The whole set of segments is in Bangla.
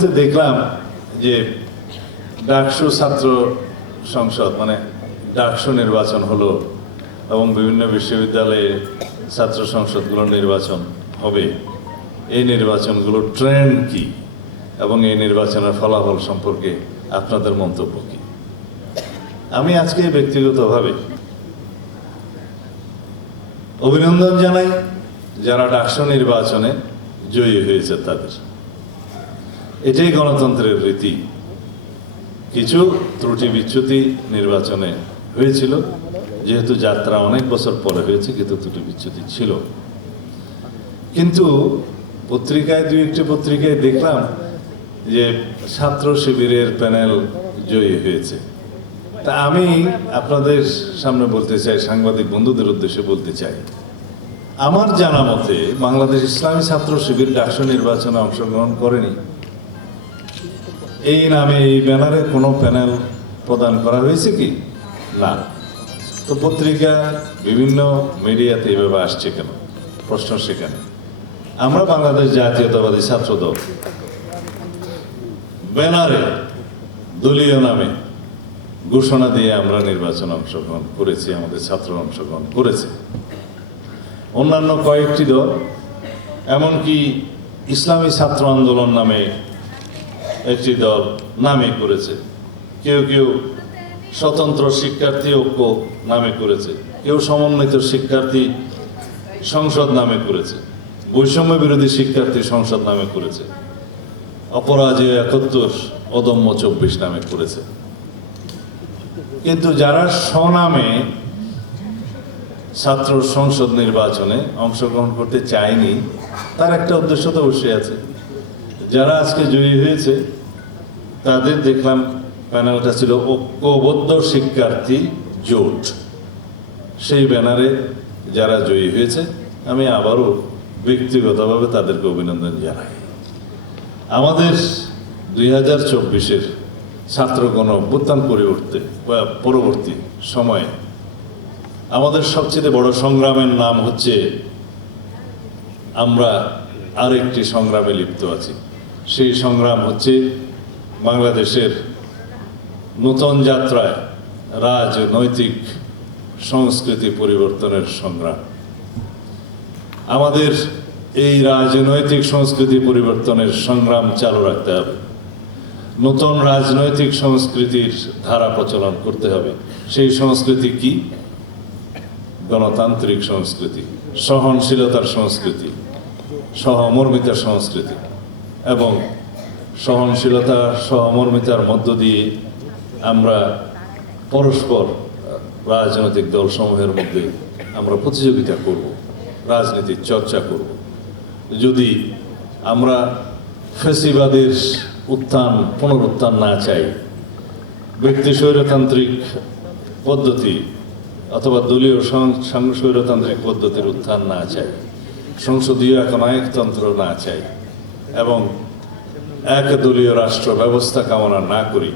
দেখলাম যে ডাকসু ছাত্র সংসদ মানে ডাকসু নির্বাচন হলো এবং বিভিন্ন বিশ্ববিদ্যালয়ে ছাত্র সংসদগুলোর নির্বাচন হবে। এই নির্বাচনগুলোর ট্রেন্ড কি? এবং এই নির্বাচনের ফলাফল সম্পর্কে আপনাদের মন্তব্য কি? আমি আজকে ব্যক্তিগতভাবে অভিনন্দন জানাই যারা ডাকসু নির্বাচনে জয়ী হয়েছে তাদের। এটাই গণতন্ত্রের রীতি। কিছু ত্রুটি বিচ্যুতি নির্বাচনে হয়েছিল, যেহেতু যাত্রা অনেক বছর পরে হয়েছে, কিন্তু ত্রুটি বিচ্যুতি ছিল। কিন্তু পত্রিকায়, দুই একটি পত্রিকায় দেখলাম যে ছাত্র শিবিরের প্যানেল জয়ী হয়েছে। তা আমি আপনাদের সামনে বলতে চাই, সাংবাদিক বন্ধুদের উদ্দেশ্যে বলতে চাই। আমার জানা মতে, বাংলাদেশ ইসলামী ছাত্র শিবির ডাকসু নির্বাচনে অংশগ্রহণ করেনি। এই নামে এই ব্যানারে কোনো প্যানেল প্রদান করা হয়েছে কি? না। তো পত্রিকা বিভিন্ন মিডিয়াতে এইভাবে আসছে কেন? প্রশ্ন সেখানে। আমরা বাংলাদেশ জাতীয়তাবাদী ছাত্র দল ব্যানারে, দলীয় নামে ঘোষণা দিয়ে আমরা নির্বাচন অংশগ্রহণ করেছি, আমাদের ছাত্র অংশগ্রহণ করেছে। অন্যান্য কয়েকটি দল, এমনকি ইসলামী ছাত্র আন্দোলন নামে একটি দল, নামে করেছে। কেউ কেউ স্বতন্ত্র শিক্ষার্থী ঐক্য নামে করেছে। কেউ সমন্বিত শিক্ষার্থী সংসদ নামে করেছে। বৈষম্য বিরোধী শিক্ষার্থী সংসদ নামে করেছে। অপরাজয় একাত্তর অদম্য চব্বিশ নামে করেছে। কিন্তু যারা স্বনামে ছাত্র সংসদ নির্বাচনে অংশগ্রহণ করতে চায়নি, তার একটা উদ্দেশ্য তো অবশ্যই আছে। যারা আজকে জয়ী হয়েছে তাদের দেখলাম প্যানেলটা ছিল ঐক্যবদ্ধ শিক্ষার্থী জোট। সেই ব্যানারে যারা জয়ী হয়েছে, আমি আবারও ব্যক্তিগতভাবে তাদেরকে অভিনন্দন জানাই। আমাদের দুই হাজার চব্বিশের ছাত্রগণ অভ্যুত্থান পরিবর্তে, বা পরবর্তী সময়ে আমাদের সবচেয়ে বড় সংগ্রামের নাম হচ্ছে, আমরা আরেকটি সংগ্রামে লিপ্ত আছি। সেই সংগ্রাম হচ্ছে বাংলাদেশের নূতন যাত্রায় রাজনৈতিক সংস্কৃতি পরিবর্তনের সংগ্রাম। আমাদের এই রাজনৈতিক সংস্কৃতি পরিবর্তনের সংগ্রাম চালু রাখতে হবে। নতুন রাজনৈতিক সংস্কৃতির ধারা প্রচলন করতে হবে। সেই সংস্কৃতি কি? গণতান্ত্রিক সংস্কৃতি, সহনশীলতার সংস্কৃতি, সহমর্মিতার সংস্কৃতি এবং সহনশীলতা, সহমর্মিতার মধ্য দিয়ে আমরা পরস্পর রাজনৈতিক দলসমূহের মধ্যে আমরা প্রতিযোগিতা করব, রাজনীতির চর্চা করব। যদি আমরা ফেসিবাদের উত্থান, পুনরুত্থান না চাই, ব্যক্তি স্বৈরতান্ত্রিক পদ্ধতি অথবা দলীয় স্বৈরতান্ত্রিক পদ্ধতির উত্থান না চাই, সংসদীয় এক নায়কতন্ত্র না চাই এবং একদলীয় রাষ্ট্র ব্যবস্থা কামনা না করি,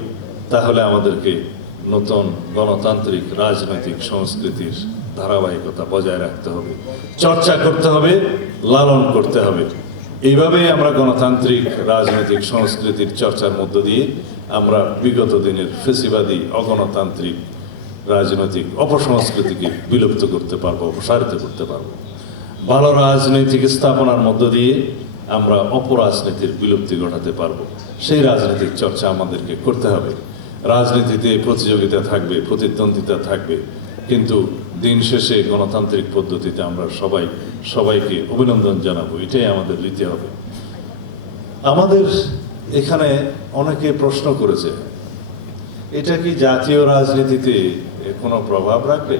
তাহলে আমাদেরকে নতুন গণতান্ত্রিক, রাজনৈতিক সংস্কৃতির ধারাবাহিকতা বজায় রাখতে হবে, চর্চা করতে হবে, লালন করতে হবে। এইভাবেই আমরা গণতান্ত্রিক, রাজনৈতিক সংস্কৃতির চর্চার মধ্য দিয়ে আমরা বিগত দিনের ফেসিবাদী, অগণতান্ত্রিক, রাজনৈতিক অপসংস্কৃতিকে বিলুপ্ত করতে পারব, অপসারিত করতে পারব। ভালো রাজনৈতিক স্থাপনার মধ্য দিয়ে আমরা অপরাজনীতির বিলুপ্তি ঘটাতে পারব। সেই রাজনৈতিক চর্চা আমাদেরকে করতে হবে। রাজনীতিতে প্রতিযোগিতা থাকবে, প্রতিদ্বন্দ্বিতা থাকবে। কিন্তু দিন শেষে গণতান্ত্রিক পদ্ধতিতে আমরা সবাই, সবাইকে অভিনন্দন জানাব। এটাই আমাদের রীতি হবে। আমাদের এখানে অনেকে প্রশ্ন করেছে, এটা কি জাতীয় রাজনীতিতে কোনো প্রভাব রাখবে?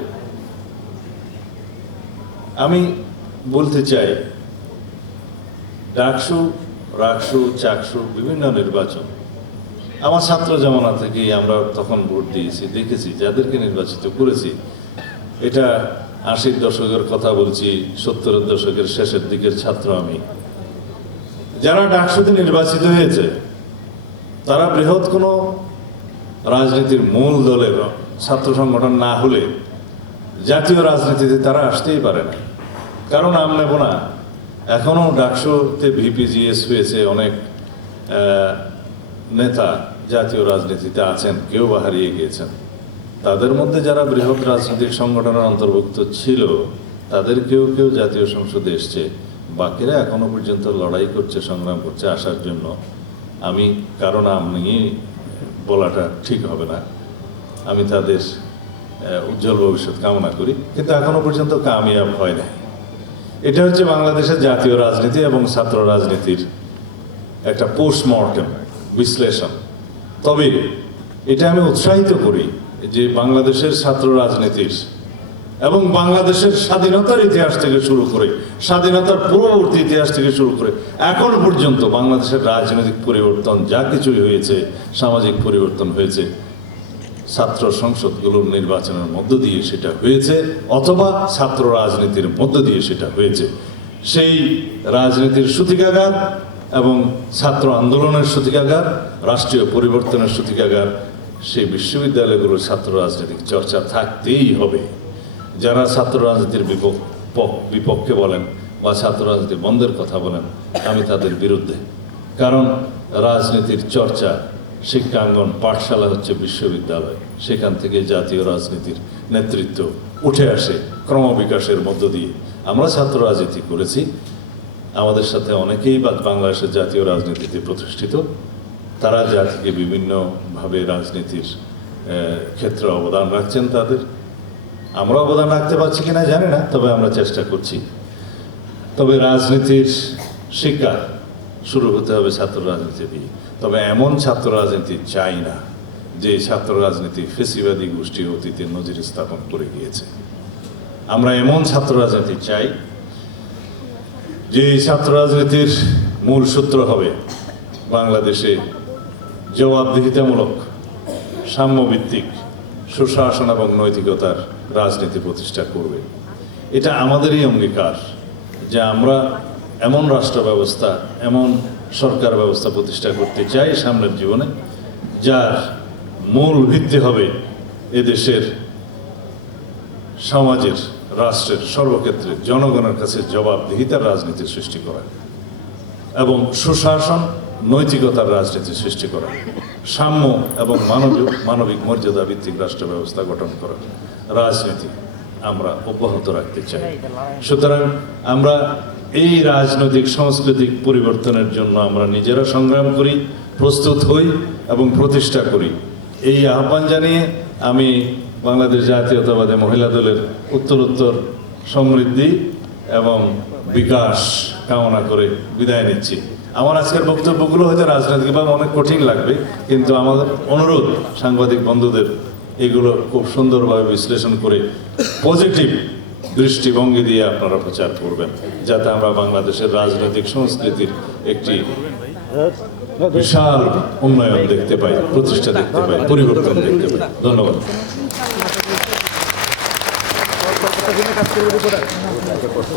আমি বলতে চাই ডাকসু রাকসু চাকসু, বিভিন্ন নির্বাচন। আমার ছাত্র জমানা থেকেই আমরা তখন ভোট দিয়েছি, দেখেছি, যাদেরকে নির্বাচিত করেছি। এটা আশির দশকের কথা বলছি, সত্তরের দশকের শেষের দিকের ছাত্র আমি। যারা ডাকসুতে নির্বাচিত হয়েছে, তারা বৃহৎ কোনো রাজনীতির মূল দলের ছাত্র সংগঠন না হলে জাতীয় রাজনীতিতে তারা আসতেই পারে না। কারণ নেব না। এখনও ডাকসুতে ভিপিজিএস হয়েছে অনেক নেতা জাতীয় রাজনীতিতে আছেন, কেউ বা হারিয়ে গিয়েছেন। তাদের মধ্যে যারা বৃহৎ রাজনৈতিক সংগঠনের অন্তর্ভুক্ত ছিল, তাদের কেউ কেউ জাতীয় সংসদে এসছে। বাকিরা এখনও পর্যন্ত লড়াই করছে, সংগ্রাম করছে আসার জন্য। আমি, কারণ আমি বলাটা ঠিক হবে না। আমি তাদের উজ্জ্বল ভবিষ্যৎ কামনা করি। কিন্তু এখনও পর্যন্ত কামিয়াব হয় নাই। এটা হচ্ছে বাংলাদেশের জাতীয় রাজনীতি এবং ছাত্র রাজনীতির একটা পোস্টমর্টেম বিশ্লেষণ। তবে এটা আমি উৎসাহিত করি যে বাংলাদেশের ছাত্র রাজনীতির এবং বাংলাদেশের স্বাধীনতার ইতিহাস থেকে শুরু করে, স্বাধীনতার পূর্ববর্তী ইতিহাস থেকে শুরু করে, এখন পর্যন্ত বাংলাদেশের রাজনৈতিক পরিবর্তন, যা কিছুই হয়েছে, সামাজিক পরিবর্তন হয়েছে ছাত্র সংসদগুলোর নির্বাচনের মধ্য দিয়ে সেটা হয়েছে, অথবা ছাত্র রাজনীতির মধ্য দিয়ে সেটা হয়েছে। সেই রাজনীতির সূতিকাগার এবং ছাত্র আন্দোলনের সূতিকাগার, রাষ্ট্রীয় পরিবর্তনের সূতিকাগার, সেই বিশ্ববিদ্যালয়গুলোর ছাত্র রাজনৈতিক চর্চা থাকতেই হবে। যারা ছাত্র রাজনীতির বিপক- বিপক্ষে বলেন বা ছাত্র রাজনীতি বন্ধের কথা বলেন, আমি তাদের বিরুদ্ধে। কারণ রাজনীতির চর্চা শিক্ষাঙ্গন পাঠশালা হচ্ছে বিশ্ববিদ্যালয়। সেখান থেকে জাতীয় রাজনীতির নেতৃত্ব উঠে আসে ক্রমবিকাশের মধ্য দিয়ে। আমরা ছাত্র রাজনীতি করেছি। আমাদের সাথে অনেকেই বাংলাদেশের জাতীয় রাজনীতিতে প্রতিষ্ঠিত। তারা জাতিকে বিভিন্নভাবে রাজনীতির ক্ষেত্রে অবদান রাখছেন তাদের। আমরা অবদান রাখতে পারছি কিনা জানি না, তবে আমরা চেষ্টা করছি। তবে রাজনীতির শিক্ষা শুরু হতে হবে ছাত্র রাজনীতি দিয়ে। তবে এমন ছাত্র রাজনীতি চাই না যে ছাত্র রাজনীতি ফেসিবাদী গোষ্ঠী অতীতে নজির স্থাপন করে গিয়েছে। আমরা এমন ছাত্র রাজনীতি চাই যে ছাত্র রাজনীতির মূল সূত্র হবে বাংলাদেশে জবাবদিহিতামূলক, সাম্যভিত্তিক, সুশাসন এবং নৈতিকতার রাজনীতি প্রতিষ্ঠা করবে। এটা আমাদেরই অঙ্গীকার যে আমরা এমন রাষ্ট্র ব্যবস্থা এমন সরকার ব্যবস্থা প্রতিষ্ঠা করতে চাই সামনের জীবনে, যার মূল ভিত্তি হবে এদেশের সমাজের, রাষ্ট্রের সর্বক্ষেত্রে জনগণের কাছে জবাবদিহিতার রাজনীতি সৃষ্টি করা এবং সুশাসন, নৈতিকতার রাজনীতি সৃষ্টি করা, সাম্য এবং মানবিক মানবিক মর্যাদা ভিত্তিক রাষ্ট্র ব্যবস্থা গঠন করা। রাজনীতি আমরা অব্যাহত রাখতে চাই। সুতরাং আমরা এই রাজনৈতিক, সাংস্কৃতিক পরিবর্তনের জন্য আমরা নিজেরা সংগ্রাম করি, প্রস্তুত হই এবং প্রতিষ্ঠা করি। এই আহ্বান জানিয়ে আমি বাংলাদেশ জাতীয়তাবাদী মহিলা দলের উত্তরোত্তর সমৃদ্ধি এবং বিকাশ কামনা করে বিদায় নিচ্ছি। আমার আজকের বক্তব্যগুলো হয়তো রাজনৈতিকভাবে অনেক কঠিন লাগবে, কিন্তু আমাদের অনুরোধ সাংবাদিক বন্ধুদের, এগুলো খুব সুন্দরভাবে বিশ্লেষণ করে, পজিটিভ দৃষ্টিভঙ্গি দিয়ে আপনারা প্রচার করবেন, যাতে আমরা বাংলাদেশের রাজনৈতিক সংস্কৃতির একটি বিশাল উন্নয়ন দেখতে পাই, প্রতিষ্ঠা দেখতে পাই, পরিবর্তন দেখতে পাই। ধন্যবাদ।